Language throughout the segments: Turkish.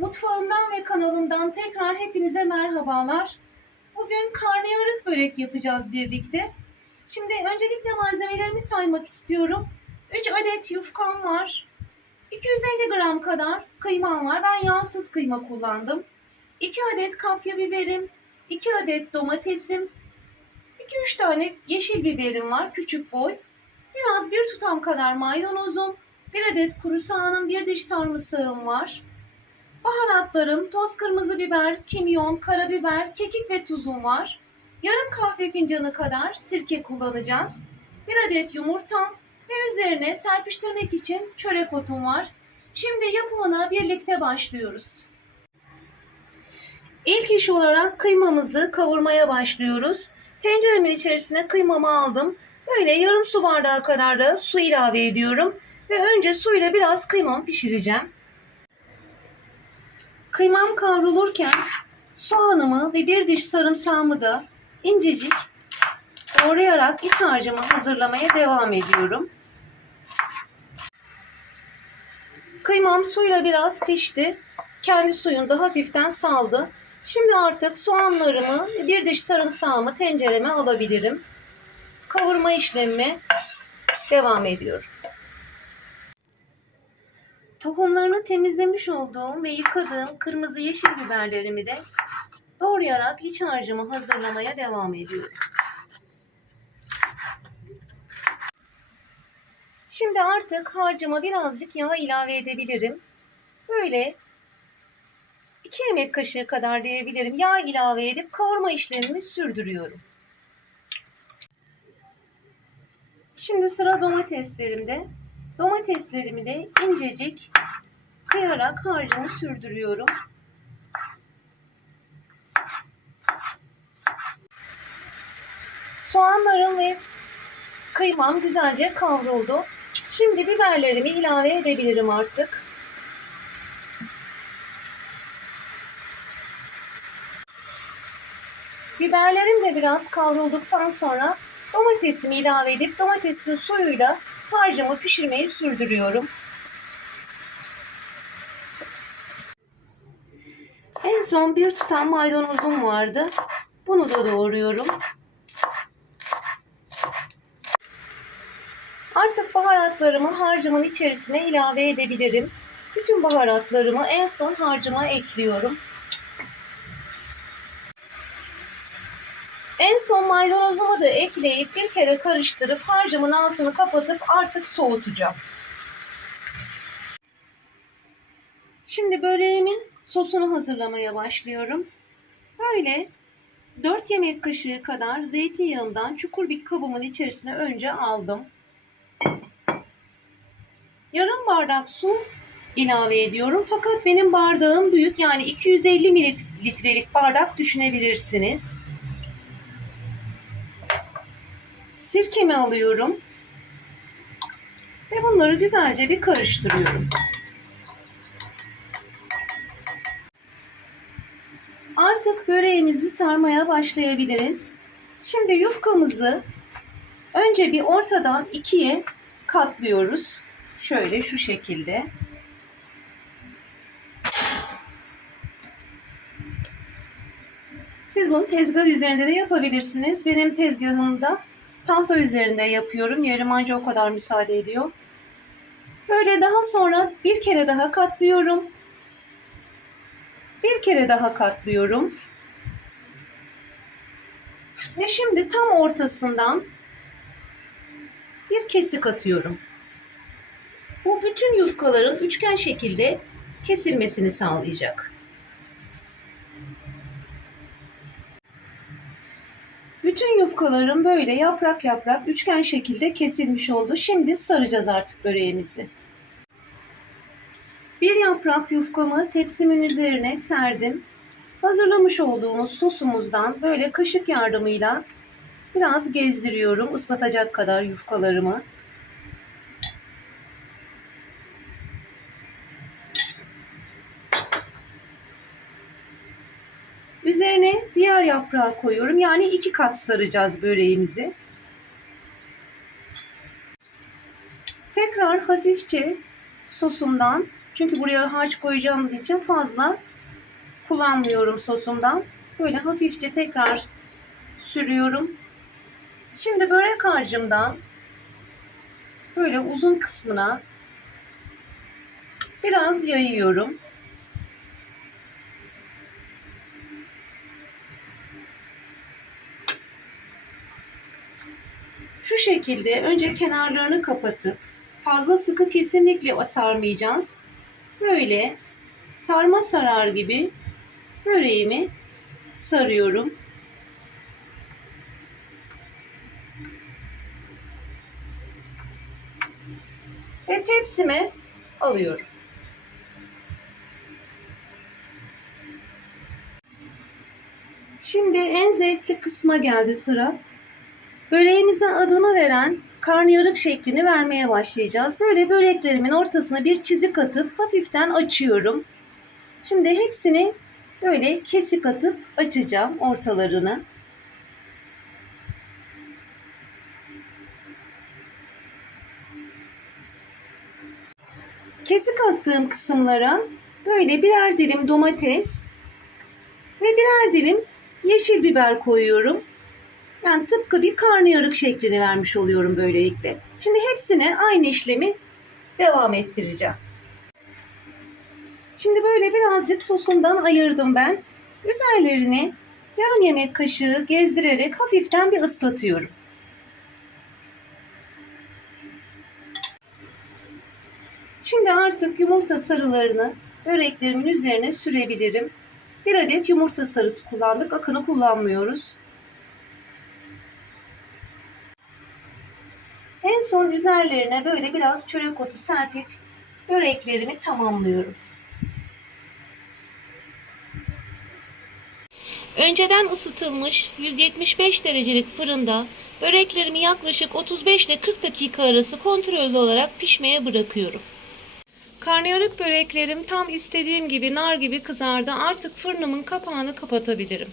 Mutfağımdan ve kanalımdan tekrar hepinize merhabalar. Bugün karnıyarık börek yapacağız birlikte. Şimdi öncelikle malzemelerimi saymak istiyorum. 3 adet yufkam var. 250 gram kadar kıymam var. Ben yağsız kıyma kullandım. 2 adet kapya biberim, 2 adet domatesim, 2-3 tane yeşil biberim var küçük boy. Biraz bir tutam kadar maydanozum, bir adet kuru soğanım, bir diş sarımsağım var. Baharatlarım, toz kırmızı biber, kimyon, karabiber, kekik ve tuzum var. Yarım kahve fincanı kadar sirke kullanacağız. Bir adet yumurtam ve üzerine serpiştirmek için çörek otum var. Şimdi yapımına birlikte başlıyoruz. İlk iş olarak kıymamızı kavurmaya başlıyoruz. Tenceremin içerisine kıymamı aldım. Böyle yarım su bardağı kadar da su ilave ediyorum. Ve önce suyla biraz kıymamı pişireceğim. Kıymam kavrulurken soğanımı ve bir diş sarımsağımı da incecik doğrayarak iç harcımı hazırlamaya devam ediyorum. Kıymam suyla biraz pişti. Kendi suyunu da hafiften saldı. Şimdi artık soğanlarımı ve bir diş sarımsağımı tencereme alabilirim. Kavurma işlemime devam ediyorum. Tohumlarını temizlemiş olduğum ve yıkadığım kırmızı yeşil biberlerimi de doğrayarak iç harcımı hazırlamaya devam ediyorum. Şimdi artık harcıma birazcık yağ ilave edebilirim. Böyle 2 yemek kaşığı kadar diyebilirim. Yağ ilave edip kavurma işlemimi sürdürüyorum. Şimdi sıra domateslerimde. Domateslerimi de incecik kıyarak harcımı sürdürüyorum. Soğanlarım ve kıymam güzelce kavruldu. Şimdi biberlerimi ilave edebilirim artık. Biberlerim de biraz kavrulduktan sonra domatesimi ilave edip domatesin suyuyla harcımı pişirmeyi sürdürüyorum. En son bir tutam maydanozum vardı. Bunu da doğruyorum. Artık baharatlarımı harcımın içerisine ilave edebilirim. Bütün baharatlarımı en son harcıma ekliyorum. En son maydanozumu da ekleyip bir kere karıştırıp harcımın altını kapatıp artık soğutacağım. Şimdi böreğimin sosunu hazırlamaya başlıyorum. Böyle 4 yemek kaşığı kadar zeytinyağından çukur bir kabımın içerisine önce aldım. Yarım bardak su ilave ediyorum. Fakat benim bardağım büyük yani 250 mililitrelik bardak düşünebilirsiniz. Sirkemi alıyorum. Ve bunları güzelce bir karıştırıyorum. Artık böreğimizi sarmaya başlayabiliriz. Şimdi yufkamızı önce bir ortadan ikiye katlıyoruz. Şöyle şu şekilde. Siz bunu tezgah üzerinde de yapabilirsiniz. Benim tezgahımda tahta üzerinde yapıyorum. Yerim anca o kadar müsaade ediyor. Böyle daha sonra bir kere daha katlıyorum. Bir kere daha katlıyorum. Ve şimdi tam ortasından bir kesik atıyorum. Bu bütün yufkaların üçgen şekilde kesilmesini sağlayacak. Bütün yufkalarım böyle yaprak yaprak üçgen şekilde kesilmiş oldu. Şimdi saracağız artık böreğimizi. Bir yaprak yufkamı tepsimin üzerine serdim. Hazırlamış olduğumuz sosumuzdan böyle kaşık yardımıyla biraz gezdiriyorum ıslatacak kadar yufkalarımı. Diğer yaprağı koyuyorum. Yani iki kat saracağız böreğimizi. Tekrar hafifçe sosumdan Çünkü buraya harç koyacağımız için fazla kullanmıyorum sosumdan. Böyle hafifçe tekrar sürüyorum. Şimdi börek harcımdan böyle uzun kısmına biraz yayıyorum. Şekilde önce kenarlarını kapatıp fazla sıkı kesinlikle sarmayacağız. Böyle sarma sarar gibi böreğimi sarıyorum. Ve tepsime alıyorum. Şimdi en zevkli kısma geldi sıra. Böreğimize adını veren karnıyarık şeklini vermeye başlayacağız. Böyle böreklerimin ortasına bir çizik atıp hafiften açıyorum. Şimdi hepsini böyle kesik atıp açacağım ortalarını. Kesik attığım kısımlara böyle birer dilim domates ve birer dilim yeşil biber koyuyorum. Yani tıpkı bir karnıyarık şeklini vermiş oluyorum böylelikle. Şimdi hepsine aynı işlemi devam ettireceğim. Şimdi böyle birazcık sosundan ayırdım ben. Üzerlerini yarım yemek kaşığı gezdirerek hafiften bir ıslatıyorum. Şimdi artık yumurta sarılarını böreklerimin üzerine sürebilirim. Bir adet yumurta sarısı kullandık. Akını kullanmıyoruz. En son üzerlerine böyle biraz çörek otu serpip böreklerimi tamamlıyorum. Önceden ısıtılmış 175 derecelik fırında böreklerimi yaklaşık 35 ile 40 dakika arası kontrollü olarak pişmeye bırakıyorum. Karnıyarık böreklerim tam istediğim gibi nar gibi kızardı. Artık fırınımın kapağını kapatabilirim.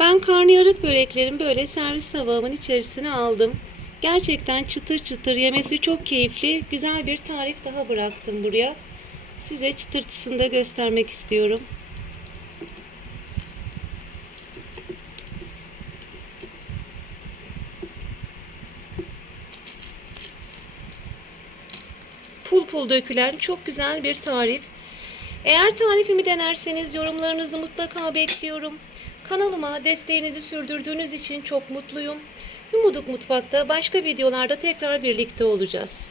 Ben karnıyarık böreklerimi böyle servis tabağımın içerisine aldım. Gerçekten çıtır çıtır yemesi çok keyifli. Güzel bir tarif daha bıraktım buraya. Size çıtırtısını da göstermek istiyorum. pul pul dökülen çok güzel bir tarif. Eğer tarifimi denerseniz yorumlarınızı mutlaka bekliyorum. Kanalıma desteğinizi sürdürdüğünüz için çok mutluyum. Humuduk Mutfak'ta başka videolarda tekrar birlikte olacağız.